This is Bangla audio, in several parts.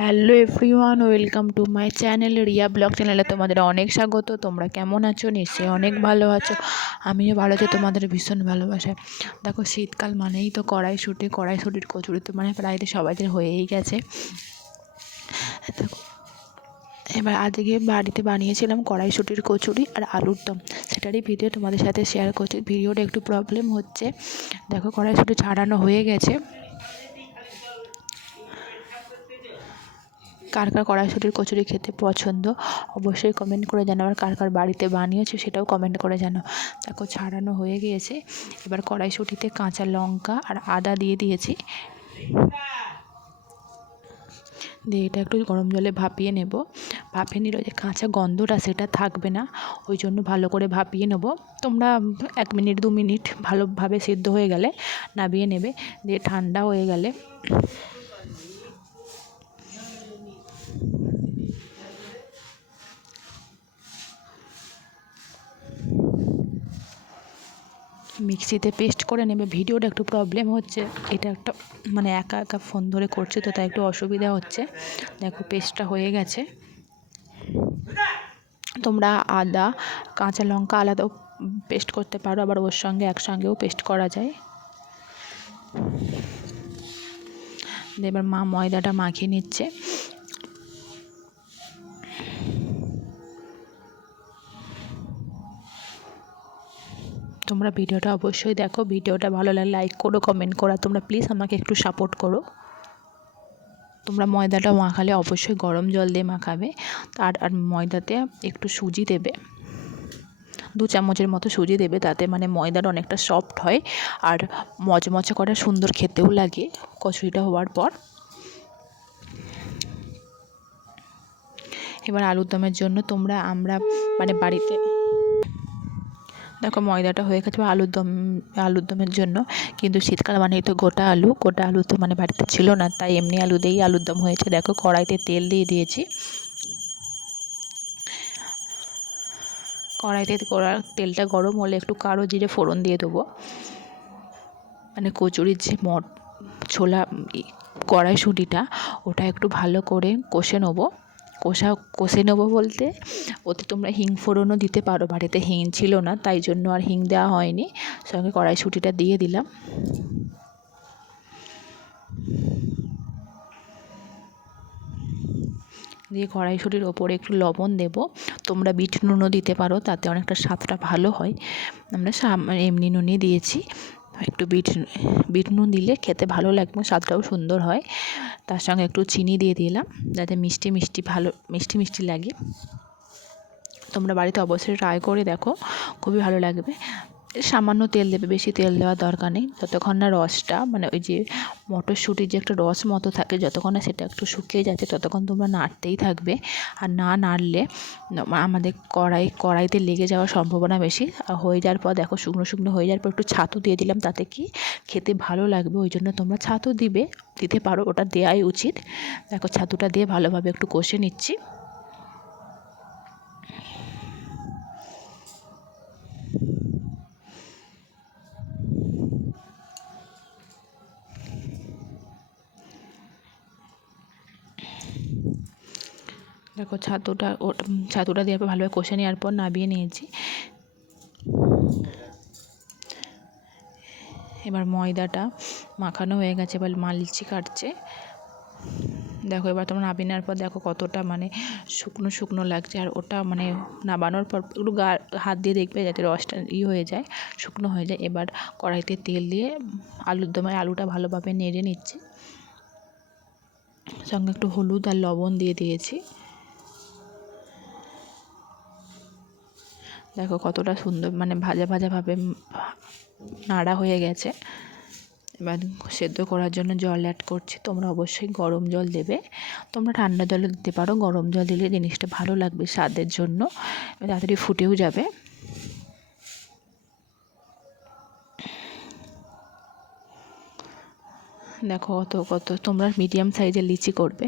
Hello everyone, welcome to my channel Riya blog চ্যানেলে তোমাদের অনেক স্বাগত। তোমরা কেমন আছো? নিশ্চয়ই অনেক ভালো আছো। আমিও ভালো আছি, তোমাদের ভীষণ ভালোবাসায়। দেখো, শীতকাল মানেই তো কড়াইশুঁটির কচুরি তো মানে প্রায় সবাইদের হয়েই গেছে। দেখো, এবার আজকে বাড়িতে বানিয়েছিলাম কড়াইশুঁটির কচুরি আর আলুর দম, সেটারই ভিডিও তোমাদের সাথে শেয়ার করছি। ভিডিওটা একটু প্রবলেম হচ্ছে। দেখো, কড়াইশুঁটি ছাড়ানো হয়ে গেছে। কার কার কড়াইশুঁটির কচুরি খেতে পছন্দ অবশ্যই কমেন্ট করে জানাও, আর কার কার বাড়িতে বানিয়েছো সেটাও কমেন্ট করে জানাও। দেখো, ছাড়ানো হয়ে গিয়েছে। এবার কড়াইশুঁটিতে কাঁচা লঙ্কা আর আদা দিয়ে দিয়েছি, দিয়ে এটা একটু গরম জলে ভাপিয়ে নেব। ভাপিয়ে নিলে যে কাঁচা গন্ধটা সেটা থাকবে না, ওই জন্য ভালো করে ভাপিয়ে নেব। তোমরা 1 মিনিট 2 মিনিট ভালোভাবে সিদ্ধ হয়ে গেলে নামিয়ে নেবে। দিয়ে ঠান্ডা হয়ে গেলে মিক্সিতে পেস্ট করে নেবে। ভিডিওটা একটু প্রবলেম হচ্ছে, এটা একটা মানে একা একা ফোন ধরে করছে তো তাই একটু অসুবিধা হচ্ছে। দেখো, পেস্টটা হয়ে গেছে। তোমরা আদা কাঁচা লঙ্কা আলাদাও পেস্ট করতে পারো, আবার ওর সঙ্গে একসঙ্গেও পেস্ট করা যায়। এবার মা ময়দাটা মাখিয়ে নিচ্ছে। তোমরা ভিডিওটা অবশ্যই দেখো, ভিডিওটা ভালো লাগলে লাইক করো, কমেন্ট করো। তোমরা প্লিজ আমাকে একটু সাপোর্ট করো। তোমরা ময়দাটা মাখালে অবশ্যই গরম জল দিয়ে মাখাবে। আর ময়দাতে একটু সুজি দেবে, 2 চামচের মতো সুজি দেবে, তাতে মানে ময়দাটা অনেকটা সফট হয় আর মচমচে করে সুন্দর খেতেও লাগে কচুরিটা হওয়ার পর। এবার আলুর দমের জন্য আমরা মানে বাড়িতে দেখো ময়দাটা হয়ে গেছে আলুর দমের জন্য। কিন্তু শীতকাল মানেই তো গোটা আলু তো মানে বাড়িতে ছিল না, তাই এমনি আলু দিয়েই আলুর দম হয়েছে। দেখো, কড়াইতে তেল দিয়ে দিয়েছি। কড়াইতে তেলটা গরম হলে একটু কালো জিরে ফোড়ন দিয়ে দেবো। মানে কচুরির যে ছোলা কড়াইশুঁটিটা ওটা একটু ভালো করে কষে নেবো বলতে ওতে তোমরা হিং ফোড়নও দিতে পারো। বাড়িতে হিং ছিল না, তাই জন্য আর হিং দেওয়া হয়নি। সঙ্গে কড়াইশুঁটিটা দিয়ে দিলাম। দিয়ে কড়াইশুঁটির ওপরে একটু লবণ দেব। তোমরা বিট নুনও দিতে পারো, তাতে অনেকটা স্বাদটা ভালো হয়। আমরা এমনি নুনই দিয়েছি। একটু বিট নুন দিলে খেতে ভালো লাগবে, স্বাদটাও সুন্দর হয়। তার সঙ্গে একটু চিনি দিয়ে দিলাম, যাতে মিষ্টি লাগে। তোমরা বাড়িতে অবশ্যই ট্রাই করে দেখো, খুবই ভালো লাগবে। সামান্য তেল দেবে, বেশি তেল দেওয়ার দরকার নেই। যতক্ষণ না রসটা মানে ওই যে মটরশুঁটির যে একটা রস মতো থাকে, যতক্ষণ না সেটা একটু শুকিয়ে যাচ্ছে ততক্ষণ তোমরা নাড়তেই থাকবে। আর না নাড়লে আমাদের কড়াইতে লেগে যাওয়ার সম্ভাবনা বেশি। হয়ে যাওয়ার পর দেখো, শুকনো হয়ে যাওয়ার পর একটু ছাতু দিয়ে দিলাম, তাতে কি খেতে ভালো লাগবে। ওই জন্য তোমরা ছাতু দিতে পারো, ওটা দেওয়াই উচিত। দেখো, ছাতুটা দিয়ে ভালোভাবে একটু কষে নিচ্ছি। দেখো, ছাতুটা দেওয়ার পর ভালোভাবে কষে নেওয়ার পর নামিয়ে নিয়েছি। এবার ময়দাটা মাখানো হয়ে গেছে, এবার মালচি কাটছে। দেখো, এবার তোমরা নামিয়ে নেওয়ার পর দেখো কতটা মানে শুকনো লাগছে। আর ওটা মানে নামানোর পর একটু হাত দিয়ে দেখবে যাতে রসটা হয়ে যায়, শুকনো হয়ে যায়। এবার কড়াইতে তেল দিয়ে আলুটা ভালোভাবে নেড়ে নিচ্ছি। সঙ্গে একটু হলুদ আর লবণ দিয়ে দিয়েছি। দেখো কতটা সুন্দর মানে ভাজাভাবে নাড়া হয়ে গেছে। এবার সেদ্ধ করার জন্য জল অ্যাড করছি। তোমরা অবশ্যই গরম জল দেবে। তোমরা ঠান্ডা জলও দিতে পারো, গরম জল দিলে জিনিসটা ভালো লাগবে স্বাদের জন্য, তাড়াতাড়ি ফুটেও যাবে। দেখো কত তোমরা মিডিয়াম সাইজের লিচি করবে।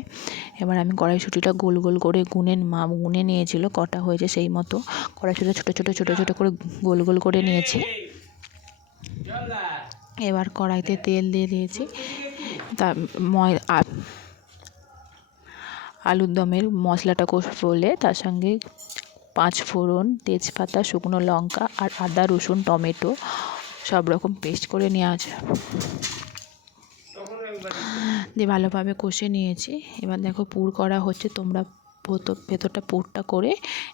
এবার আমি কড়াইশুঁটিটা গোল করে গুনে নিয়েছিল, কটা হয়েছে সেই মতো কড়াইশুঁটিটা ছোটো ছোটো করে গোল করে নিয়েছি। এবার কড়াইতে তেল দিয়ে দিয়েছি। আলুর দমের মশলাটা কষবো বলে তার সঙ্গে 5 ফোড়ন, তেজপাতা, শুকনো লঙ্কা আর আদা রসুন টমেটো সব রকম পেস্ট করে নেওয়া আছে, দিয়ে ভালোভাবে কষে নিয়েছি। এবার দেখো পুর করা হচ্ছে, তোমরা ভেতরটা পুরটা করে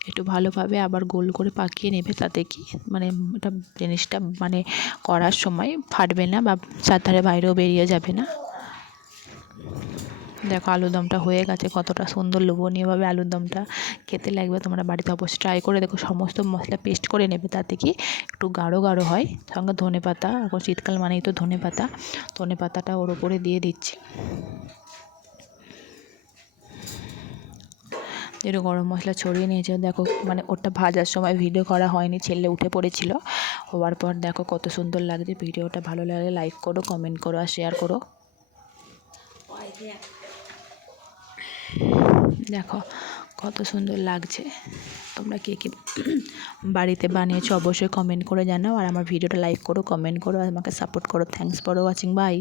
একটু ভালোভাবে আবার গোল করে পাকিয়ে নেবে, তাতে কি মানে এটা জিনিসটা মানে করার সময় ফাটবে না বা চারধারে বাইরেও বেরিয়ে যাবে না। দেখো আলুর দমটা হয়ে গেছে, কতটা সুন্দর লোভনীয়ভাবে আলুর দমটা খেতে লাগবে। তোমরা বাড়িতে অবশ্যই ট্রাই করে দেখো, সমস্ত মশলা পেস্ট করে নেবে, তাতে কি একটু গাঢ় গাঢ় হয়। সঙ্গে ধনেপাতা, এখন শীতকাল মানেই তো ধনেপাতা, ধনেপাতাটা ওর ওপরে দিয়ে দিচ্ছি। একটু গরম মশলা ছড়িয়ে নিয়েছে। দেখো মানে ওটা ভাজার সময় ভিডিও করা হয়নি, ছেলে উঠে পড়েছিল। হওয়ার পর দেখো কত সুন্দর লাগছে। ভিডিওটা ভালো লাগলে লাইক করো, কমেন্ট করো আর শেয়ার করো। দেখো কত সুন্দর লাগছে। তোমরা কে কে বাড়িতে বানিয়েছো অবশ্যই কমেন্ট করে জানাও, আর আমার ভিডিওটা লাইক করো, কমেন্ট করো আর আমাকে সাপোর্ট করো। Thanks for watching, by.